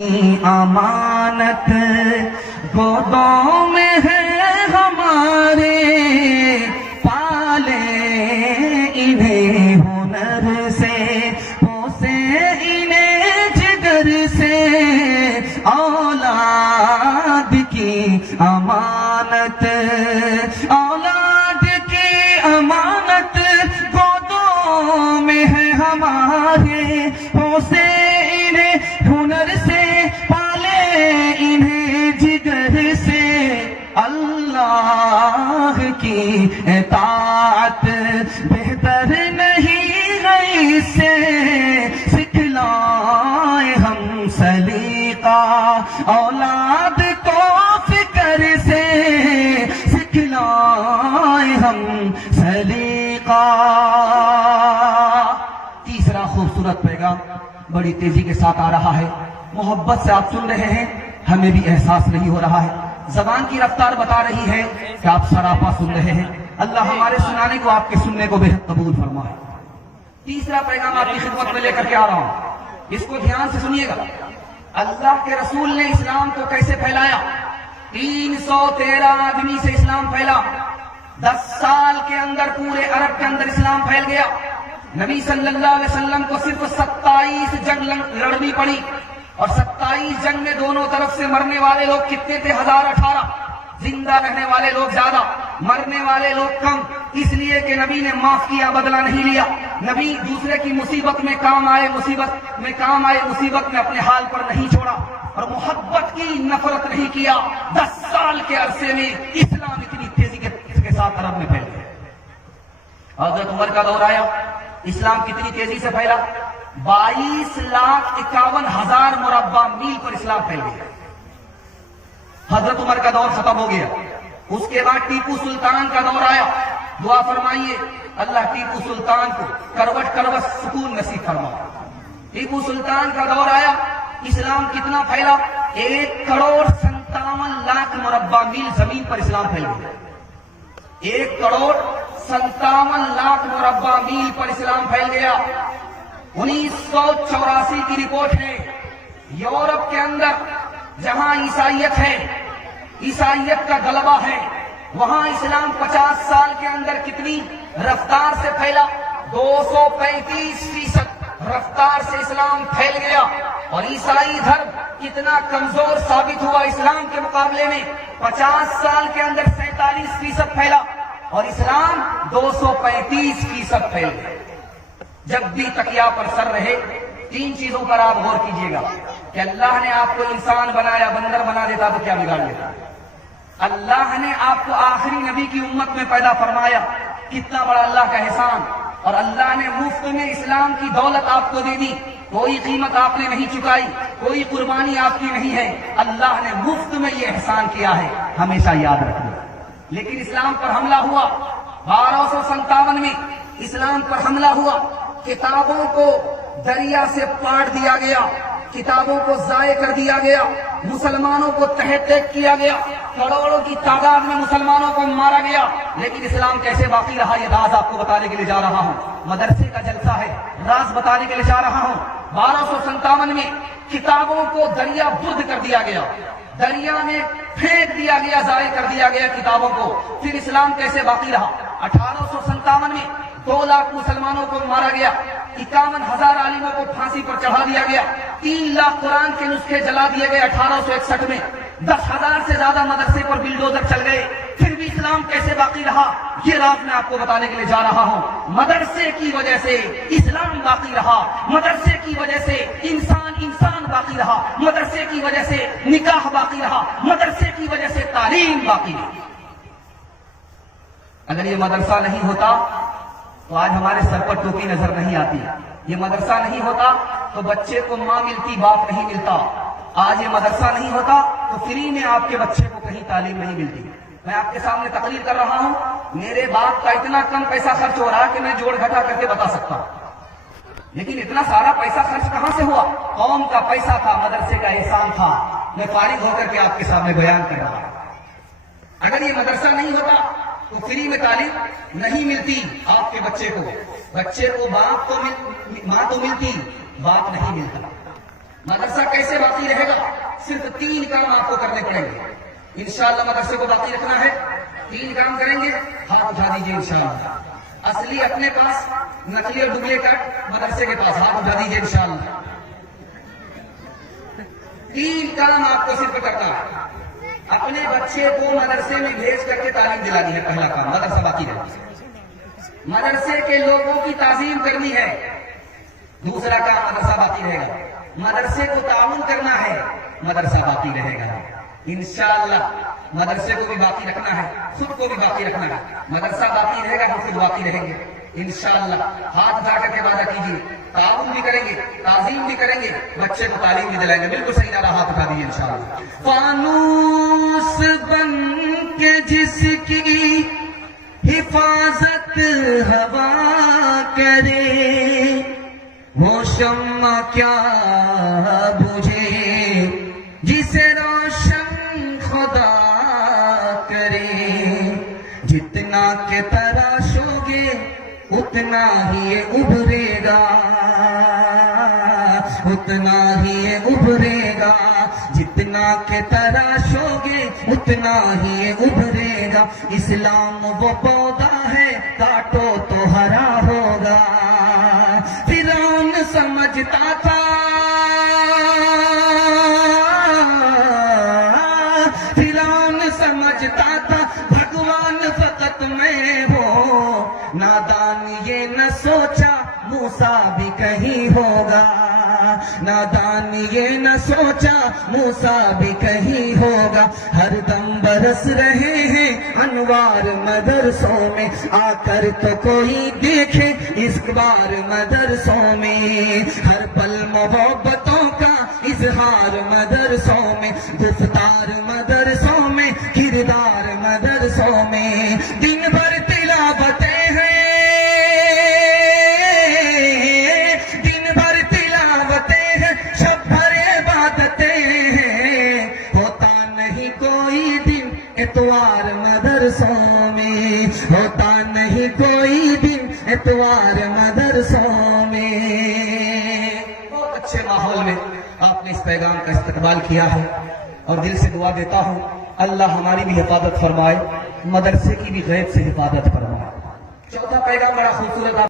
امانت گودوں میں ہے ہمارے، پالے انہیں ہنر سے، پوسے انہیں جگر سے، اولاد کی امانت، اولاد کی امانت گودوں میں ہے ہمارے، پوسے انہیں ہنر سے، انہیں جگر سے، اللہ کی اطاعت بہتر نہیں ہے اس سے، سکھلائیں ہم سلیقہ اولاد کو فکر سے، سکھلائیں ہم سلیقہ۔ تیسرا خوبصورت پیغام بڑی تیزی کے ساتھ آ رہا ہے، محبت سے آپ سن رہے ہیں، ہمیں بھی احساس نہیں ہو رہا ہے، زبان کی رفتار بتا رہی ہے کہ آپ سراپا سن رہے ہیں۔ اللہ ہمارے سنانے کو، آپ کے سننے کو بہت قبول فرمائے۔ تیسرا پیغام آپ کی خدمت میں لے کر کے آ رہا ہوں، اس کو دھیان سے سنیے گا۔ اللہ کے رسول نے اسلام کو کیسے پھیلایا؟ 313 آدمی سے اسلام پھیلا، 10 سال کے اندر پورے عرب کے اندر اسلام پھیل گیا۔ نبی صلی اللہ علیہ وسلم کو صرف 27 جنگ لڑنی پڑی، اور 27 جنگ میں دونوں طرف سے مرنے والے لوگ کتنے تھے؟ 1018۔ زندہ رہنے والے لوگ زیادہ، مرنے والے لوگ کم، اس لیے کہ نبی نے معاف کیا، بدلہ نہیں لیا۔ نبی دوسرے کی مصیبت میں کام آئے، مصیبت میں اپنے حال پر نہیں چھوڑا، اور محبت کی نفرت نہیں کیا۔ 10 سال کے عرصے میں اسلام اتنی تیزی کے ساتھ عرب میں پھیل گیا۔ حضرت عمر کا دور آیا، اسلام کتنی تیزی سے پھیلا؟ 22,51,000 مربع میل پر اسلام پھیل گیا۔ حضرت عمر کا دور ختم ہو گیا، اس کے بعد ٹیپو سلطان کا دور آیا۔ دعا فرمائیے اللہ ٹیپو سلطان کو کروٹ کروٹ سکون نصیب فرما۔ ٹیپو سلطان کا دور آیا، اسلام کتنا پھیلا؟ 1,57,00,000 مربع میل زمین پر اسلام پھیل گیا۔ 1,57,00,000 مربع میل پر اسلام پھیل گیا۔ 1984 کی رپورٹ ہے، یورپ کے اندر جہاں عیسائیت ہے، عیسائیت کا غلبہ ہے، وہاں اسلام 50 سال کے اندر کتنی رفتار سے پھیلا؟ 235% رفتار سے اسلام پھیل گیا۔ اور عیسائی دھرم کتنا کمزور ثابت ہوا اسلام کے مقابلے میں؟ 50 سال کے اندر 47% پھیلا، اور اسلام 235% پھیل گیا۔ جب بھی تکیا پر سر رہے، 3 چیزوں پر آپ غور کیجئے گا کہ اللہ نے آپ کو انسان بنایا، بندر بنا دیتا تو کیا بگاڑ لیتا؟ اللہ نے آپ کو آخری نبی کی امت میں پیدا فرمایا، کتنا بڑا اللہ کا احسان۔ اور اللہ نے مفت میں اسلام کی دولت آپ کو دے دی، کوئی قیمت آپ نے نہیں چکائی، کوئی قربانی آپ کی نہیں ہے، اللہ نے مفت میں یہ احسان کیا ہے، ہمیشہ یاد رکھنا۔ لیکن اسلام پر حملہ ہوا 1257 میں، اسلام پر حملہ ہوا، کتابوں کو دریا سے پاٹ دیا گیا، کتابوں کو ضائع کر دیا گیا، مسلمانوں کو تحت کیا گیا، کروڑوں کی تعداد میں مسلمانوں کو مارا گیا۔ لیکن اسلام کیسے باقی رہا، یہ راز آپ کو بتانے کے لیے جا رہا ہوں۔ مدرسے کا جلسہ ہے، راز بتانے کے لیے جا رہا ہوں۔ 1257 میں کتابوں کو دریا برد کر دیا گیا، دریا میں پھینک دیا گیا، ضائع کر دیا گیا کتابوں کو۔ پھر اسلام کیسے باقی رہا؟ 1857 میں 2 لاکھ مسلمانوں کو مارا گیا، 51,000 عالموں کو پھانسی پر چڑھا دیا گیا، 3 لاکھ قرآن کے نسخے جلا دیے گئے 1861 میں، 10,000 سے زیادہ مدرسے پر بلڈوزر چل گئے۔ پھر بھی اسلام کیسے باقی رہا، یہ راز میں آپ کو بتانے کے لیے جا رہا ہوں۔ مدرسے کی وجہ سے اسلام باقی رہا، مدرسے کی وجہ سے انسان باقی رہا، مدرسے کی وجہ سے نکاح باقی رہا، مدرسے کی وجہ سے تعلیم باقی رہی۔ اگر یہ مدرسہ نہیں ہوتا تو آج ہمارے سر پر ٹوپی نظر نہیں آتی، یہ مدرسہ نہیں ہوتا تو بچے کو ماں ملتی، باپ نہیں ملتا، آج یہ مدرسہ نہیں ہوتا تو فری میں آپ کے بچے کو کہیں تعلیم نہیں ملتی۔ میں آپ کے سامنے تقریر کر رہا ہوں، میرے باپ کا اتنا کم پیسہ خرچ ہو رہا ہے کہ میں جوڑ گھٹا کر کے بتا سکتا ہوں، لیکن اتنا سارا پیسہ خرچ کہاں سے ہوا؟ قوم کا پیسہ تھا، مدرسے کا احسان تھا، میں فارغ ہو کر کے آپ کے سامنے بیان کر رہا ہوں۔ اگر یہ مدرسہ نہیں ہوتا تو فری میں تعلیم نہیں ملتی آپ کے بچے کو باپ تو ماں تو ملتی، باپ نہیں ملتا۔ مدرسہ کیسے باقی رہے گا؟ صرف 3 کام آپ کو کرنے پڑیں گے. انشاءاللہ مدرسے کو باقی رکھنا ہے. 3 کام کریں گے، ہاتھ اٹھا دیجئے انشاءاللہ. اصلی اپنے پاس، نقلی اور ڈپلیکیٹ مدرسے کے پاس، ہاتھ اٹھا دیجئے انشاءاللہ. 3 کام آپ کو صرف کرنا ہے. اپنے بچے کو مدرسے میں بھیج کر کے تعلیم دلانی ہے، پہلا کام. مدرسہ باقی رہے گا. مدرسے کے لوگوں کی تعظیم کرنی ہے، دوسرا کام مدرسہ باقی رہے گا. مدرسے کو تعاون کرنا ہے، مدرسہ باقی رہے گا. انشاءاللہ مدرسے کو بھی باقی رکھنا ہے، خود کو بھی باقی رکھنا ہے. مدرسہ باقی رہے گا، ہم خود باقی رہیں گے انشاءاللہ. ہاتھ اٹھا کر کے وعدہ کیجیے، تعاون بھی کریں گے، تعظیم بھی کریں گے، بچے کو تعلیم بھی دلائیں گے. بالکل صحیح نعرہ ہاتھ اٹھا دیجیے انشاءاللہ. فانوس بن کے جس کی حفاظت ہوا کرے، وہ شمع کیا بجھے جسے روشن خدا کرے. جتنا کہ تراشو گے اتنا ہی یہ ابھرے گا، اتنا ہی یہ ابھرے گا. جتنا کہ تراشو گے اتنا ہی یہ ابھرے گا. اسلام وہ پودا ہے، کاٹو تو ہرا ہوگا. فرعون سمجھتا تھا، فرعون سمجھتا تھا بھگوان فقط میں ہو. نادان یہ نہ سوچا موسیٰ بھی کہیں ہوگا. نادان یہ نہ سوچا موسیٰ بھی کہیں ہوگا. ہر دم برس رہے ہیں انوار مدرسوں میں، آ کر تو کوئی دیکھے اس بار مدرسوں میں. ہر پل محبتوں کا اظہار مدرسوں میں، گفتار مدرسوں میں، کردار مدرسوں میں. دن بھر تلاوتیں ہیں، دن بھر تلاوتیں ہیں، شب بھر عبادتیں ہیں. ہوتا نہیں کوئی دن اتوار مدرسوں میں، ہوتا نہیں کوئی دن اتوار مدرسوں میں. بہت اچھے ماحول میں آپ نے اس پیغام کا استقبال کیا ہے، اور دل سے دعا دیتا ہوں اللہ ہماری بھی حفاظت فرمائے، مدرسے کی بھی غیب سے حفاظت فرمائے. چوتھا پیغام بڑا خوبصورت آپ